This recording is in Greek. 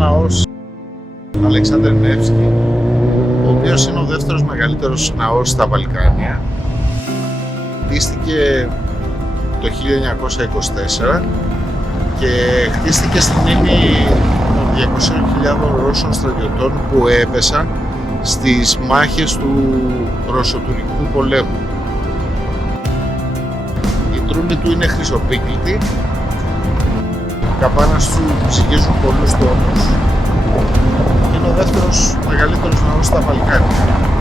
ναός Αλεξάνδρ Νεύσκι, ο οποίος είναι ο δεύτερος μεγαλύτερος ναός στα Βαλκάνια. Χτίστηκε το 1924 και χτίστηκε στη μνήμη των 200.000 Ρώσων στρατιωτών που έπεσαν στις μάχες του Ρωσοτουρκικού πολέμου. Η τρούμη του είναι χρυσοπίκλητη, οι καμπάνες του ψυγίζουν πολλούς τόνους. Είναι ο δεύτερος μεγαλύτερος ναός στα Βαλκάνια.